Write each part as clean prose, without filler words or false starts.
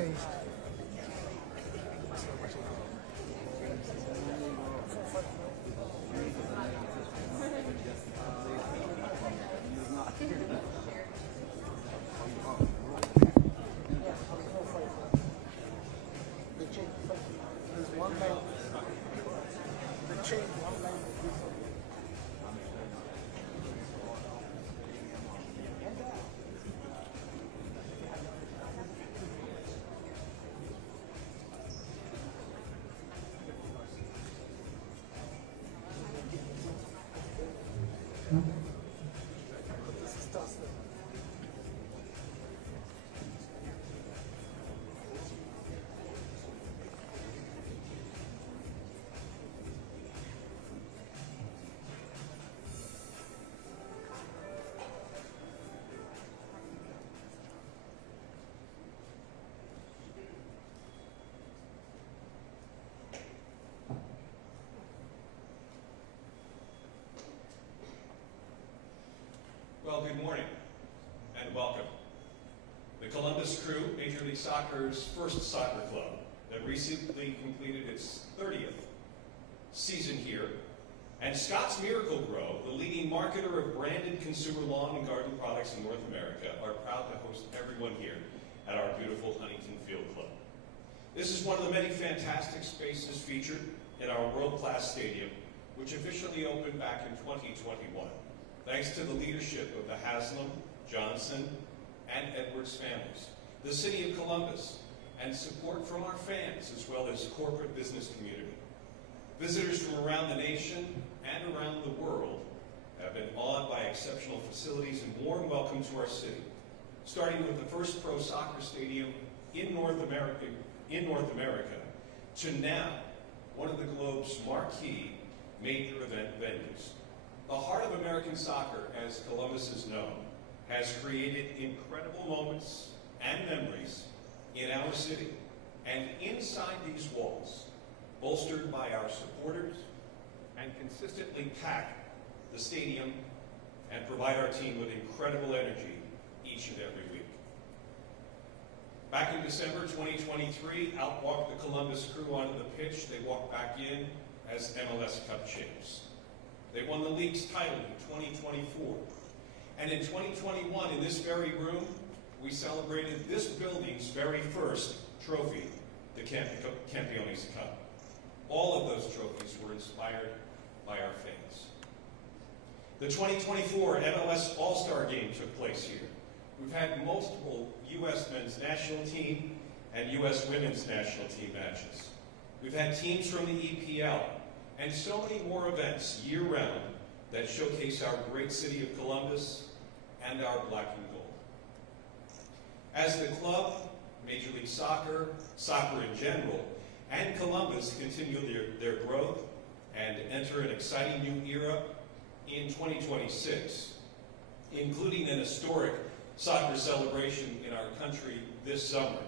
changed. Well, good morning and welcome. The Columbus Crew, Major League Soccer's first soccer club that recently completed its 30th season here, and Scott's Miracle-Gro, the leading marketer of branded consumer lawn and garden products in North America, are proud to host everyone here at our beautiful Huntington Field Club. This is one of the many fantastic spaces featured in our world-class stadium, which officially opened back in 2021. Thanks to the leadership of the Haslam, Johnson, and Edwards families, the City of Columbus, and support from our fans as well as corporate business community. Visitors from around the nation and around the world have been awed by exceptional facilities and warm welcome to our city, starting with the first pro soccer stadium in North America, to now one of the globe's marquee major event venues. The heart of American soccer, as Columbus is known, has created incredible moments and memories in our city and inside these walls, bolstered by our supporters, and consistently pack the stadium and provide our team with incredible energy each and every week. Back in December 2023, out walked the Columbus Crew onto the pitch. They walked back in as MLS Cup champs. They won the league's title in 2024. And in 2021, in this very room, we celebrated this building's very first trophy, the Campeones Cup. All of those trophies were inspired by our fans. The 2024 MLS All-Star Game took place here. We've had multiple U.S. men's national team and U.S. women's national team matches. We've had teams from the EPL, and so many more events year-round that showcase our great city of Columbus and our black and gold. As the club, Major League Soccer, soccer in general, and Columbus continue their growth and enter an exciting new era in 2026, including an historic soccer celebration in our country this summer,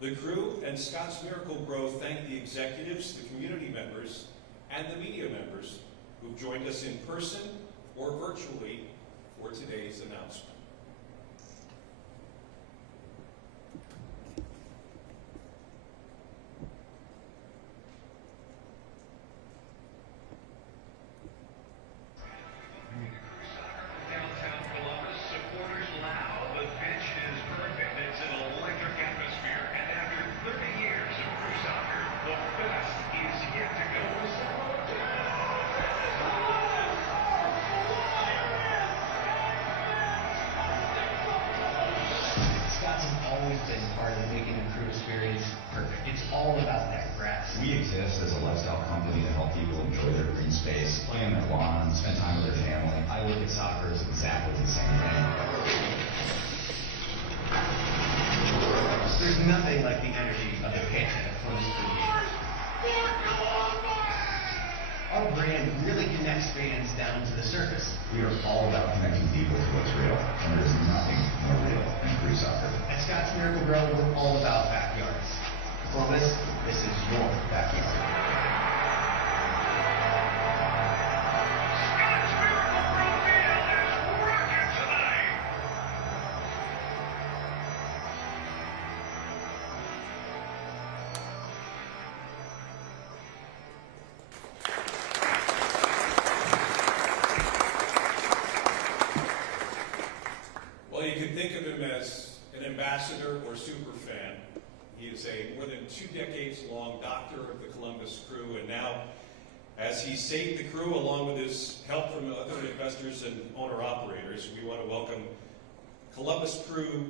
the Crew and Scott's Miracle-Gro thank the executives, the community members, and the media members who've joined us in person or virtually for today's announcement. We exist as a lifestyle company to help people enjoy their green space, play on their lawn, spend time with their family. I look at soccer as exactly the same thing. There's nothing like the energy of the pitch at a Columbus Crew game. Our brand really connects fans down to the surface. We are all about connecting people to what's real, and there's nothing more real than Crew soccer. At Scott's Miracle-Gro, we're all about backyards. Columbus, this is your backyard. Scott's Miracle-Gro Field is rocking tonight. Well, you can think of him as an ambassador or super fan. He is a more than 2 decades long doctor of the Columbus Crew, and now, as he saved the Crew along with his help from other investors and owner-operators, we want to welcome Columbus Crew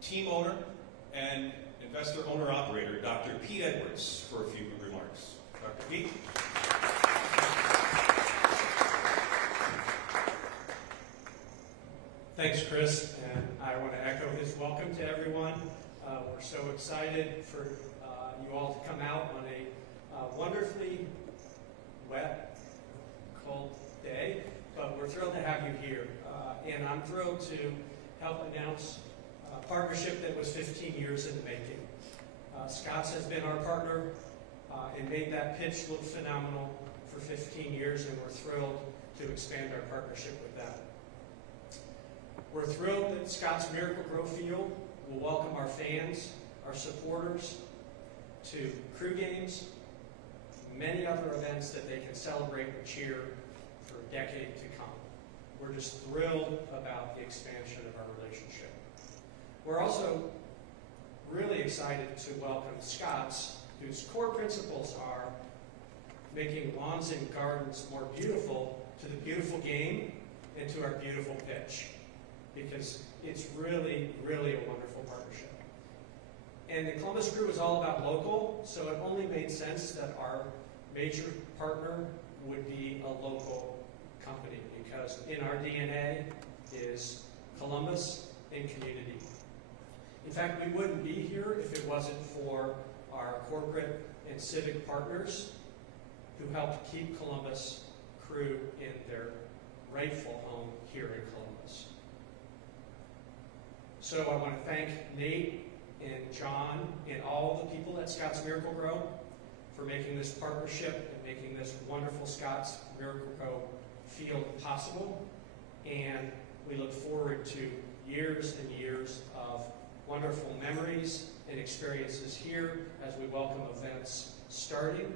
team owner and investor owner-operator, Dr. Pete Edwards, for a few remarks. Dr. Pete. Thanks, Chris, and I want to echo his welcome to everyone. We're so excited for you all to come out on a wonderfully wet, cold day, but we're thrilled to have you here. And I'm thrilled to help announce a partnership that was 15 years in the making. Scott's has been our partner and made that pitch look phenomenal for 15 years, and we're thrilled to expand our partnership with that. We're thrilled that Scotts Miracle-Gro Field will welcome our fans, our supporters, to crew games, many other events that they can celebrate and cheer for a decade to come. We're just thrilled about the expansion of our relationship. We're also really excited to welcome Scotts, whose core principles are making lawns and gardens more beautiful, to the beautiful game and to our beautiful pitch, because it's really, really a wonderful partnership. And the Columbus Crew is all about local, so it only made sense that our major partner would be a local company, because in our DNA is Columbus and community. In fact, we wouldn't be here if it wasn't for our corporate and civic partners who helped keep Columbus Crew in their rightful home here in Columbus. So I want to thank Nate and John and all the people at Scotts Miracle-Gro for making this partnership and making this wonderful Scotts Miracle-Gro field possible. And we look forward to years and years of wonderful memories and experiences here as we welcome events starting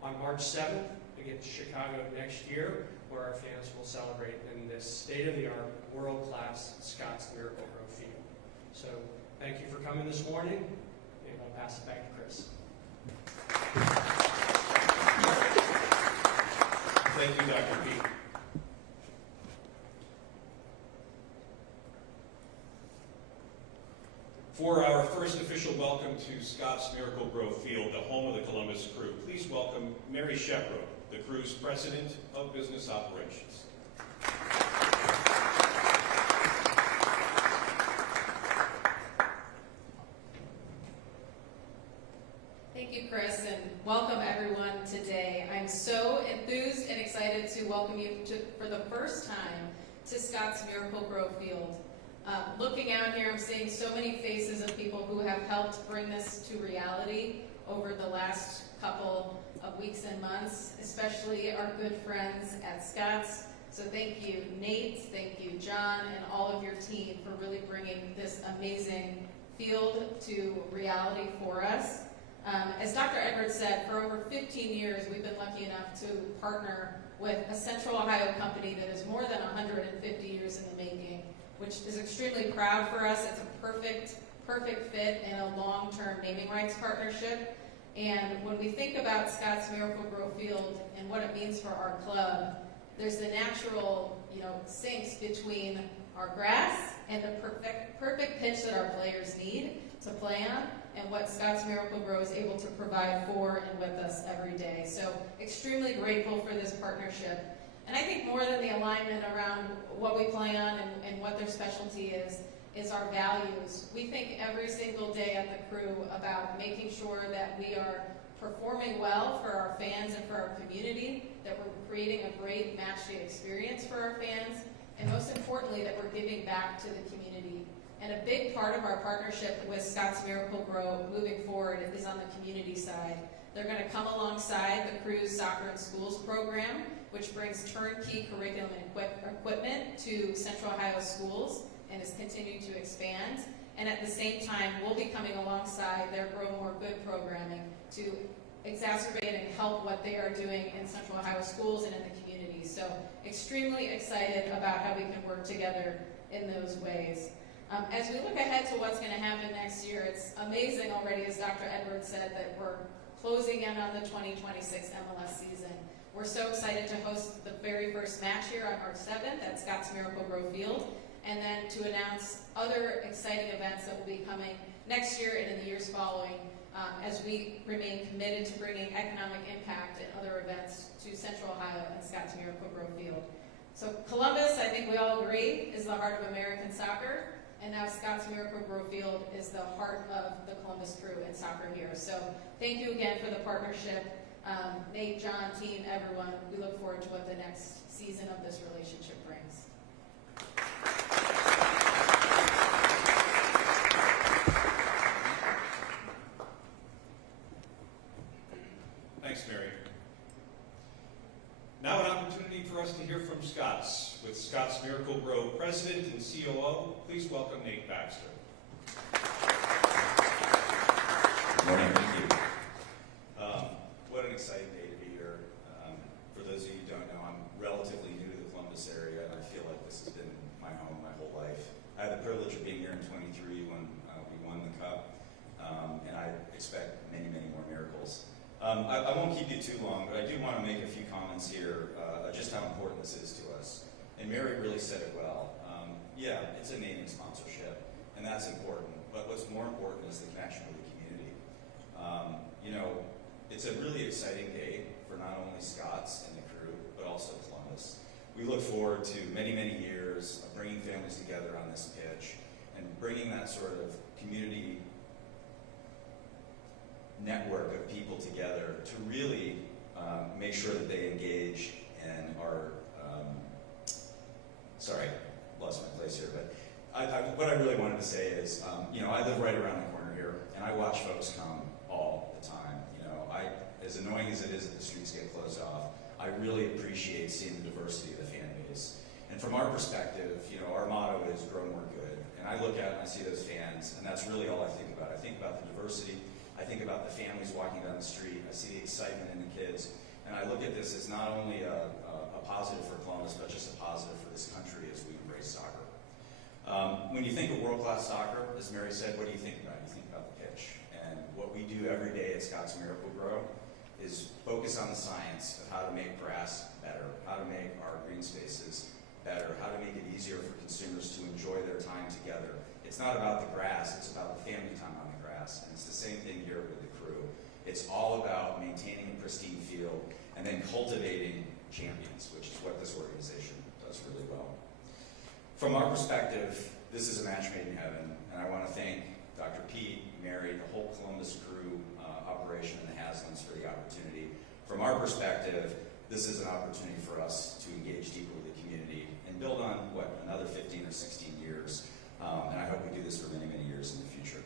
on March 7th against Chicago next year, where our fans will celebrate in this state-of-the-art, world-class Scotts Miracle-Gro field. So thank you for coming this morning, and we'll pass it back to Chris. Thank you, Dr. Pete. For our first official welcome to Scotts Miracle-Gro Field, the home of the Columbus Crew, please welcome Mary Shepro, the Crew's President of Business Operations. Thank you, Chris, and welcome everyone today. I'm so enthused and excited to welcome you for the first time to Scotts Miracle-Gro Field. Looking out here, I'm seeing so many faces of people who have helped bring this to reality over the last couple of weeks and months, especially our good friends at Scotts. So thank you, Nate, thank you, John, and all of your team for really bringing this amazing field to reality for us. As Dr. Edwards said, for over 15 years, we've been lucky enough to partner with a Central Ohio company that is more than 150 years in the making, which is extremely proud for us. It's a perfect fit in a long-term naming rights partnership. And when we think about Scotts Miracle-Gro Field and what it means for our club, there's the natural, syncs between our grass and the perfect pitch that our players need to play on, and what Scotts Miracle-Gro is able to provide for and with us every day. So extremely grateful for this partnership. And I think more than the alignment around what we play on and what their specialty is our values. We think every single day at the Crew about making sure that we are performing well for our fans and for our community, that we're creating a great match day experience for our fans, and most importantly, that we're giving back to the community. And a big part of our partnership with Scotts Miracle-Gro moving forward is on the community side. They're going to come alongside the Crew's Soccer in Schools program, which brings turnkey curriculum and equipment to Central Ohio schools and is continuing to expand. And at the same time, we'll be coming alongside their Grow More Good programming to exacerbate and help what they are doing in Central Ohio schools and in the community. So extremely excited about how we can work together in those ways. As we look ahead to what's going to happen next year, it's amazing already, as Dr. Edwards said, that we're closing in on the 2026 MLS season. We're so excited to host the very first match here on March 7th at Scotts Miracle-Gro Field, and then to announce other exciting events that will be coming next year and in the years following, as we remain committed to bringing economic impact and other events to Central Ohio and Scotts Miracle-Gro Field. So Columbus, I think we all agree, is the heart of American soccer, and now Scotts Miracle-Gro Field is the heart of the Columbus Crew and soccer here. So thank you again for the partnership. Nate, John, team, everyone, we look forward to what the next season of this relationship brings. Thanks, Mary. Now an opportunity for us to hear from Scott. mascots with Scotts Miracle-Gro President and COO. Please welcome Nate Baxter. Good morning, thank you. What an exciting day to be here. For those of you who don't know, I'm relatively new to the Columbus area, and I feel like this has been my home my whole life. I had the privilege of being here in 23 when we won the Cup, and I expect many, many more miracles. I won't keep you too long, but I do want to make a few comments here, just how important this is to us. And Mary really said it well. Yeah, it's a naming sponsorship, and that's important, but what's more important is the connection with the community. It's a really exciting day for not only Scotts and the crew, but also Columbus. We look forward to many, many years of bringing families together on this pitch and bringing that sort of community network of people together to really make sure that they engage and are, sorry, lost my place here, but what I really wanted to say is, I live right around the corner here, and I watch folks come all the time. As annoying as it is that the streets get closed off, I really appreciate seeing the diversity of the fan base. And from our perspective, our motto is grow more good. And I look out and I see those fans, and that's really all I think about. I think about the diversity. I think about the families walking down the street. I see the excitement in the kids. And I look at this as not only a positive for Columbus, but just a positive for this country as we embrace soccer. When you think of world-class soccer, as Mary said, what do you think about? You think about the pitch. And what we do every day at Scotts Miracle-Gro is focus on the science of how to make grass better, how to make our green spaces better, how to make it easier for consumers to enjoy their time together. It's not about the grass, it's about the family time on the grass. And it's the same thing here with the crew. It's all about maintaining a pristine field and then cultivating champions, which is what this organization does really well. From our perspective, this is a match made in heaven, and I want to thank Dr. Pete, Mary, the whole Columbus crew operation, and the Haslams for the opportunity. From our perspective, this is an opportunity for us to engage deeper with the community and build on, another 15 or 16 years. And I hope we do this for many, many years in the future.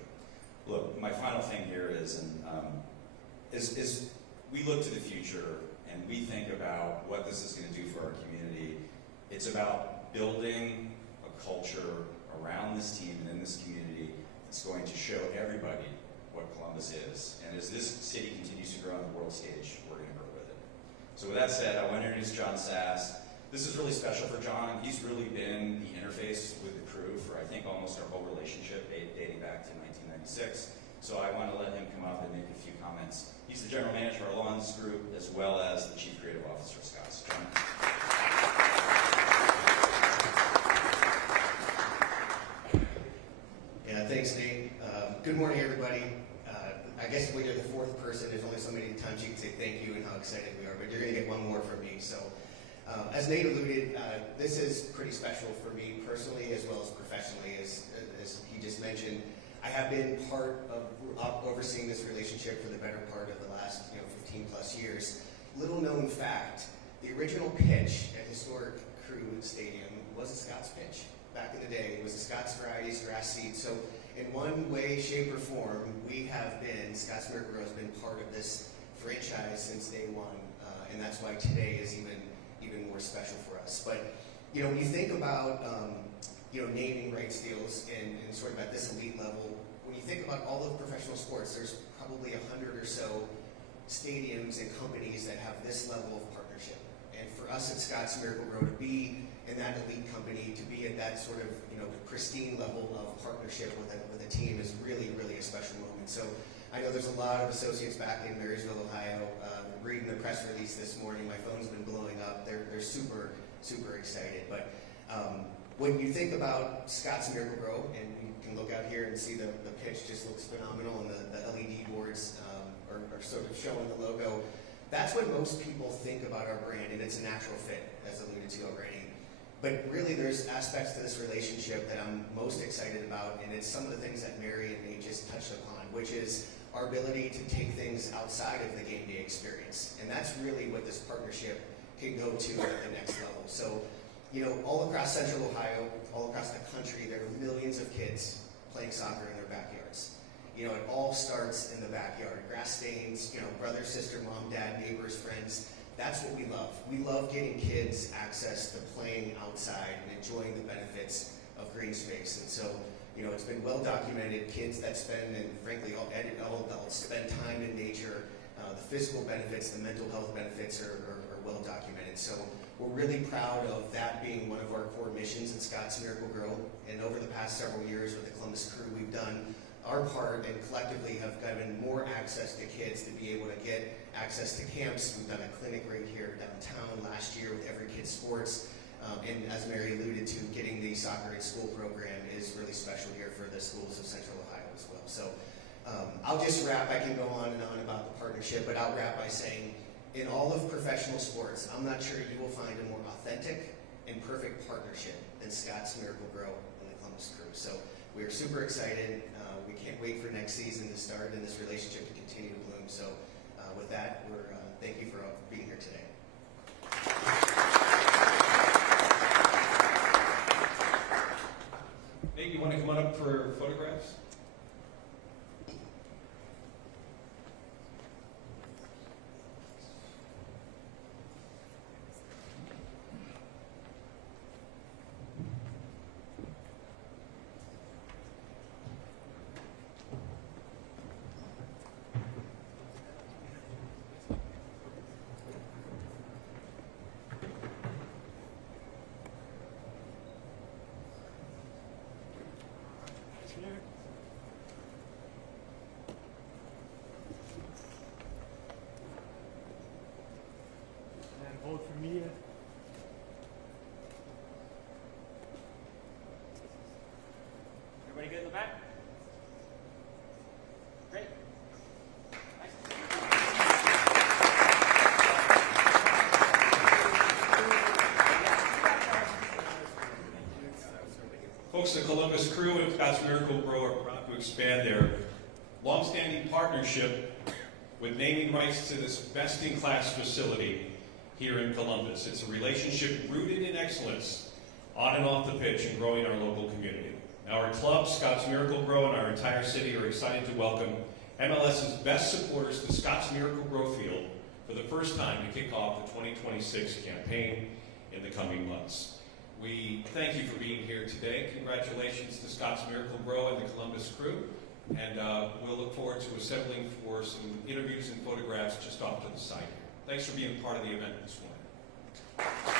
Look, my final thing here is we look to the future and we think about what this is going to do for our community. It's about building a culture around this team and in this community that's going to show everybody what Columbus is. And as this city continues to grow on the world stage, we're going to grow with it. So with that said, I want to introduce John Sass. This is really special for John. He's really been the interface with the crew for, I think, almost our whole relationship, dating back to 1996. So I want to let him come up and make a few comments. He's the general manager of our lawns group, as well as the chief creative officer of Scotts. John. Yeah, thanks, Nate. Good morning, everybody. I guess when you're the fourth person, there's only so many times you can say thank you and how excited we are, but you're going to get one more from me. So, as Nate alluded, this is pretty special for me personally as well as professionally. As he just mentioned, I have been part of overseeing this relationship for the better part of the last 15 plus years. Little known fact, the original pitch at historic Crew Stadium was a Scotts pitch. Back in the day, it was a Scotts Varieties grass seed. So in one way, shape, or form, Scotts Miracle-Gro has been part of this franchise since day one, and that's why today is even more special for us. But when you think about naming rights deals and sort of at this elite level, when you think about all of professional sports, there's probably 100 or so stadiums and companies that have this level of partnership. And for us at Scotts Miracle-Gro to be in that elite company, to be at that sort of pristine level of partnership with a team is really, really a special moment. So I know there's a lot of associates back in Marysville, Ohio. Reading the press release this morning, my phone's been blowing up. They're super, super excited. But when you think about Scotts Miracle-Gro, and you can look out here and see the pitch just looks phenomenal, and the LED boards are sort of showing the logo. That's what most people think about our brand, and it's a natural fit, as alluded to already. But really, there's aspects to this relationship that I'm most excited about, and it's some of the things that Mary and Nate just touched upon, which is our ability to take things outside of the game day experience. And that's really what this partnership can go to at the next level. So, all across Central Ohio, all across the country, there are millions of kids playing soccer in their backyards. It all starts in the backyard. Grass stains, brother, sister, mom, dad, neighbors, friends. that's what we love. We love getting kids access to playing outside and enjoying the benefits of green space. And so, you know, it's been well documented. Kids that spend, and frankly, all adults spend time in nature. The physical benefits, the mental health benefits are well documented. So we're really proud of that being one of our core missions at Scotts Miracle-Gro. And over the past several years with the Columbus crew, we've done our part and collectively have given more access to kids to be able to get access to camps. We've done a clinic right here downtown last year with Every Kid Sports. And as Mary alluded to, getting the soccer in school program is really special here for the schools of Central Ohio as well. So I'll just wrap. I can go on and on about the partnership, but I'll wrap by saying in all of professional sports, I'm not sure you will find a more authentic and perfect partnership than Scotts Miracle-Gro and the Columbus crew. So we are super excited. We can't wait for next season to start and this relationship to continue to bloom. So with that, thank you for being here today. Nate, you want to come on up for photographs? And vote for me. Everybody good in the back? Great. Folks, the Columbus crew and Scotts Miracle-Gro are proud to expand their longstanding partnership with naming rights to this best-in-class facility here in Columbus. It's a relationship rooted in excellence on and off the pitch and growing our local community. Our club, Scotts Miracle-Gro, and our entire city are excited to welcome MLS's best supporters to Scotts Miracle-Gro Field for the first time to kick off the 2026 campaign in the coming months. We thank you for being here today. Congratulations to Scotts Miracle-Gro and the Columbus crew. And we'll look forward to assembling for some interviews and photographs just off to the side here. Thanks for being part of the event this morning.